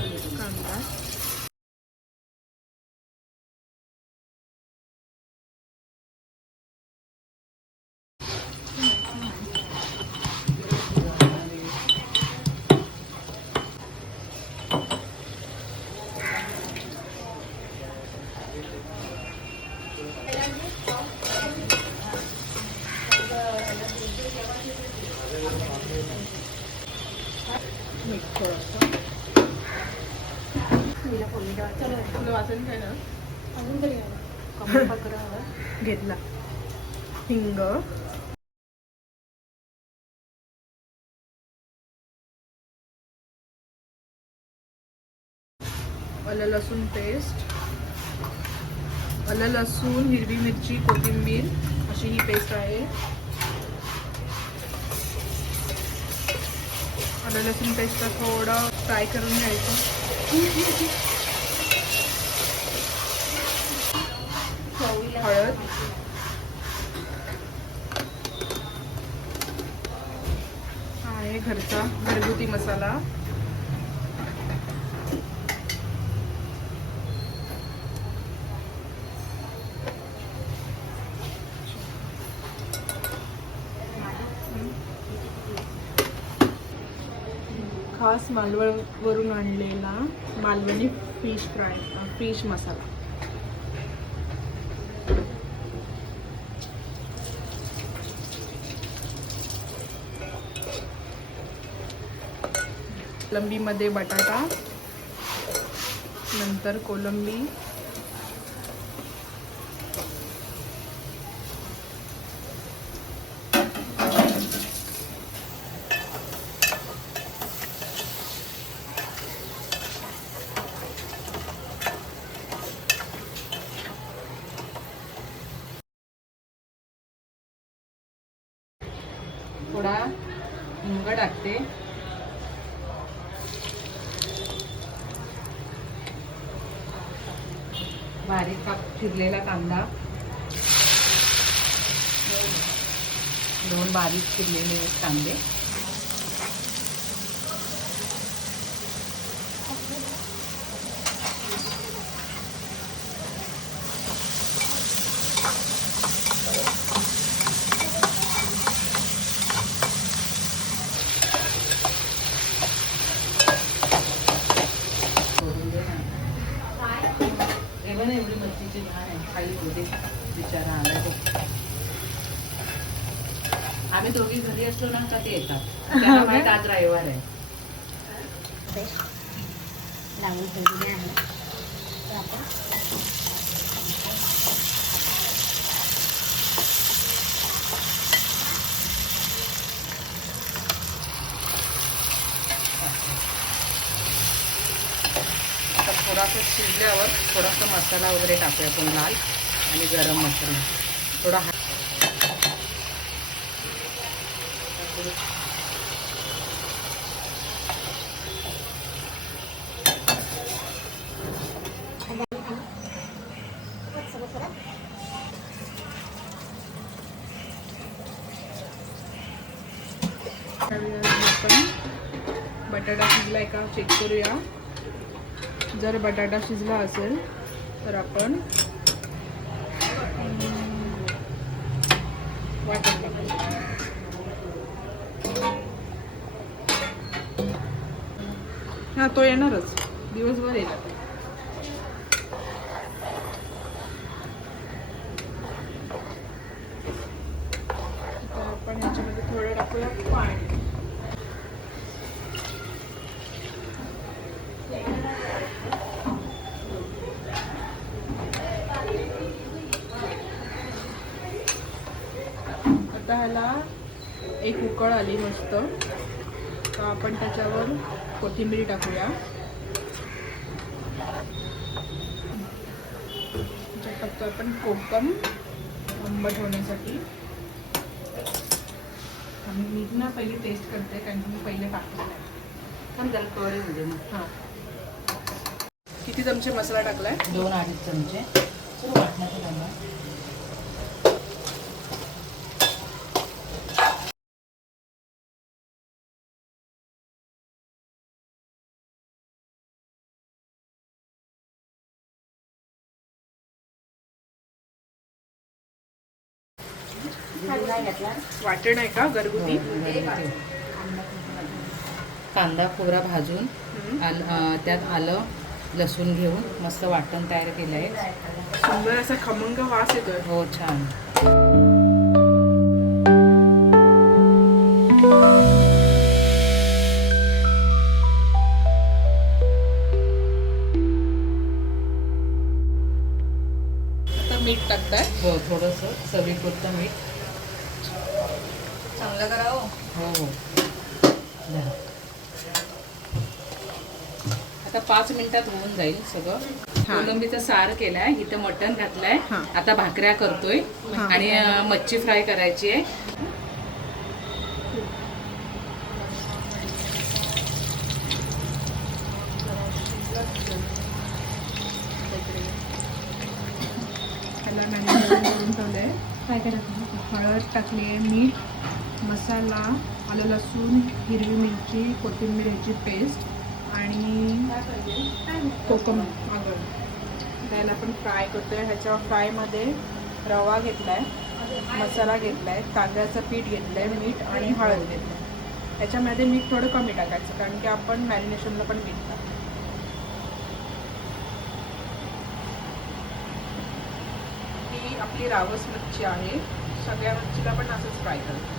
कांदा, मीठ थोडंसं. तुला वाचन काय ना अजून तरी कमी पकरा घेतला. हिंग, आलं लसूण पेस्ट, आलं लसूण, हिरवी मिरची, कोथिंबीर अशी ही पेस्ट आहे. आलं लसूण पेस्ट थोडं फ्राय करून घ्यायचं. हळद, आहे घरचा घरगुती मसाला, खास मालवणवरून आणलेला मालवणी फिश मसाला. कोलंबीमध्ये बटाटा, नंतर कोलंबी, थोडा हिंग टाकते, बारीक चिरलेला कांदा, 2 बारीक चिरलेले कांदे, एवढी मच्छीची घाण आहे खाली होते बिचारा आला तो. आम्ही दोघी घरी असलो ना का ते येतात, त्यांना माहित आज रविवार आहे. लावून ठेवलेली आहे. तर आपण आता थोडासा शिजल्यावर थोडासा मसाला वगैरे टाकूया आपण लाल आणि गरम मसाला थोडा आपण बटाटा शिजलाय का चेक करूया. जर बटाटा शिजला असेल तर आपण वाटण टाकूया. हा तो येणारच, दिवसभर येणार. तर आपण ह्याच्यामध्ये थोडं टाकूया पाणी. आता ह्याला एक उकळ आली मस्त, तर आपण त्याच्यावर कोथिंबीर टाकूया. टाकतो आपण कोकम आंबट होण्यासाठी. आणि मीठ ना पहिले टेस्ट करते कारण की मी पहिले टाकतो पण त्याला कळी म्हणजे हां. किती चमचे मसाला टाकलाय? 2-2.5 चमचे. सुरू वाटण्याचं दूध नाही घातला. वाटण आहे का घरगुती? कांदा खोबरा भाजून हम्म. त्यात आलं लसूण घेऊन मस्त वाटण तयार केलं आहे. सुंदर असा खमंग वास येतोय. हो छान. आता मीठ टाकताय. हो थोडंसं चवीपुरतं मीठ. चांगलं करावं. हो हो झालं. आता 5 मिनिटात होऊन जाईल सगळं. कोलंबीचा सार केलाय, इथं मटण घातलंय. हा. आता भाकऱ्या करतोय हा. आणि मच्छी फ्राय करायची आहे. ह्याला मॅरिनेशन करून ठेवलंय. काय करायचं? हळद टाकली आहे, मीठ, मसाला, आलं लसूण, हिरवी मिरची, कोथिंबीर ह्याची पेस्ट आणि कोकम आगळ. त्याला आपण फ्राय करतोय. ह्याच्या फ्रायमध्ये रवा घेतला आहे, मसाला घेतला आहे, तांदळाचं पीठ घेतलं आहे, मीठ आणि हळद घेतलं आहे. ह्याच्यामध्ये मीठ थोडं कमी टाकायचं कारण की आपण मॅरिनेशनला पण मीठ टाकतो. ही आपली रावस मच्छी आहे. सगळ्या मच्छीला पण असंच फ्राय करतो.